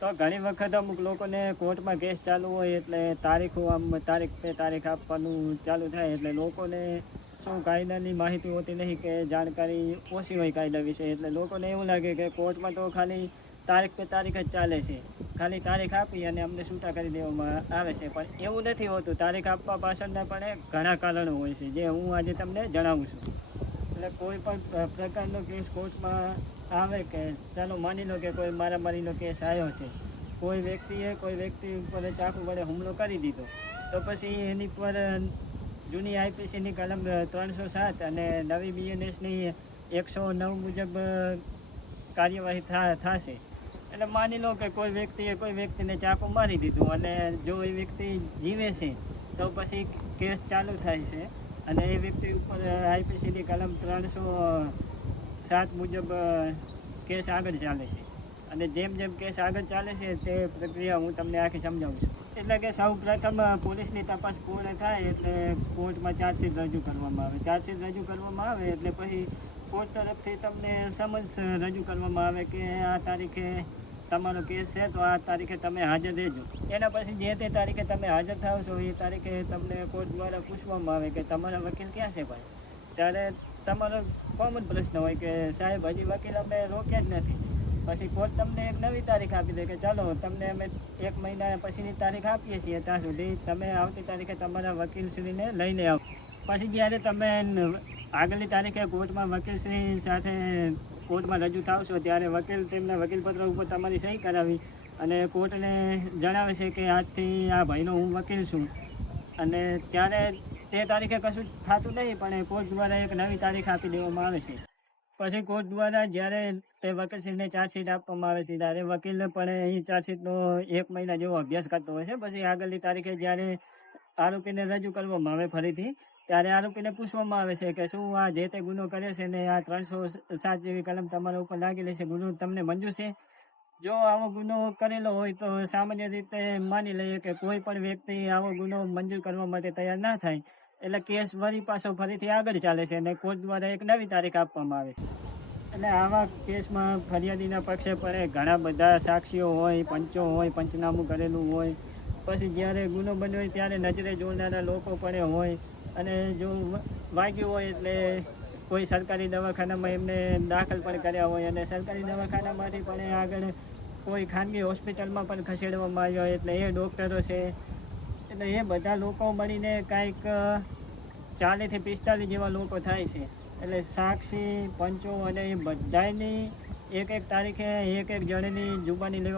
તો ઘણી વખત અમુક લોકોને કોર્ટમાં કેસ ચાલુ હોય એટલે તારીખ પે તારીખ આપવાનું ચાલુ થાય એટલે લોકોને શું કાયદાની માહિતી હોતી નહીં કે જાણકારી ઓછી હોય કાયદા વિશે, એટલે લોકોને એવું લાગે કે કોર્ટમાં તો ખાલી તારીખ પે તારીખ જ ચાલે છે, ખાલી તારીખ આપી અને અમને છૂટા કરી દેવામાં આવે છે. પણ એવું નથી હોતું. તારીખ આપવા પાછળના પણ ઘણા કારણો હોય છે, જે હું આજે તમને જણાવું છું. એટલે કોઈ પણ પ્રકારનો કેસ કોર્ટમાં આવે કે ચાલો માની લો કે કોઈ મારામારીનો કેસ આવ્યો છે, કોઈ વ્યક્તિ ઉપર ચાકુ વડે હુમલો કરી દીધો, તો પછી એની પર જૂની આઈપીસીની કલમ 307 અને નવી બીએનએસની 109 મુજબ કાર્યવાહી થશે. એટલે માની લો કે કોઈ વ્યક્તિને ચાકુ મારી દીધું અને જો એ વ્યક્તિ જીવે છે તો પછી કેસ ચાલુ થાય છે અને એ વ્યક્તિ ઉપર આઈપીસીની કલમ 307 મુજબ કેસ આગળ ચાલે છે. અને જેમ કેસ આગળ ચાલે છે તે પ્રક્રિયા હું તમને આખી સમજાવું છું. એટલે કે સૌ પ્રથમ પોલીસની તપાસ પૂર્ણ થાય એટલે કોર્ટમાં ચાર્જશીટ રજૂ કરવામાં આવે. ચાર્જશીટ રજૂ કરવામાં આવે એટલે પછી કોર્ટ તરફથી તમને સમન્સ રજૂ કરવામાં આવે કે આ તારીખે તમારો કેસ છે તો આ તારીખે તમે હાજર રહેજો. એના પછી જે તે તારીખે તમે હાજર થાવ છો એ તારીખે તમને કોર્ટ દ્વારા પૂછવામાં આવે કે તમારા વકીલ ક્યાં છે ભાઈ. ત્યારે તમારો કોમન પ્રશ્ન હોય કે સાહેબ હજી વકીલ અમે રોક્યા જ નથી. પછી કોર્ટ તમને એક નવી તારીખ આપી દે કે ચાલો તમને અમે 1 મહિના પછીની તારીખ આપીએ છીએ, ત્યાં સુધી તમે આવતી તારીખે તમારા વકીલશ્રીને લઈને આવો. પછી જ્યારે તમે આગળની તારીખે કોર્ટમાં વકીલશ્રી સાથે કોર્ટમાં રજૂ થાવશો ત્યારે વકીલ તેમના વકીલપત્ર ઉપર તમારી સહી કરાવી અને કોર્ટને જણાવે છે કે આજથી આ ભાઈનો હું વકીલ છું. અને ત્યારે તે તારીખે કશું થતું નહીં, પણ કોર્ટ દ્વારા એક નવી તારીખ આપી દેવામાં આવે છે. પછી કોર્ટ દ્વારા જ્યારે તે વકીલશ્રીને ચાર્જશીટ આપવામાં આવે છે ત્યારે વકીલ પણ એ ચાર્જશીટનો 1 મહિના જેવો અભ્યાસ કરતો હોય છે. પછી આગળની તારીખે જ્યારે આરોપીને રજૂ કરવામાં આવે ફરીથી, ત્યારે આરોપીને પૂછવામાં આવે છે કે શું આ જે તે ગુનો કર્યો છે ને આ 307 જેવી કલમ તમારા ઉપર લાગેલી છે, ગુનો તમને મંજૂર છે? જો આવો ગુનો કરેલો હોય તો સામાન્ય રીતે માની લઈએ કે કોઈ પણ વ્યક્તિ આવો ગુનો મંજૂર કરવા માટે તૈયાર ના થાય એટલે કેસ પાછો ફરીથી આગળ ચાલે છે અને કોર્ટ દ્વારા એક નવી તારીખ આપવામાં આવે છે. એટલે આવા કેસમાં ફરિયાદીના પક્ષે પણ ઘણા બધા સાક્ષીઓ હોય, પંચો હોય, પંચનામું કરેલું હોય. પછી જ્યારે ગુનો બન્યો હોય ત્યારે નજરે જોનારા લોકો પણ હોય અને જો વાગ્યું હોય એટલે કોઈ સરકારી દવાખાનામાં એમને દાખલ પણ કર્યા હોય અને સરકારી દવાખાનામાંથી પણ આગળ કોઈ ખાનગી હોસ્પિટલમાં પણ ખસેડવામાં આવ્યા હોય એટલે એ ડૉક્ટરો છે. એટલે એ બધા લોકો મળીને કાંઈક 40 થી 45 જેવા લોકો થાય છે. એટલે સાક્ષી, પંચો અને એ બધાની એક તારીખે એક જણની જુબાની લેવા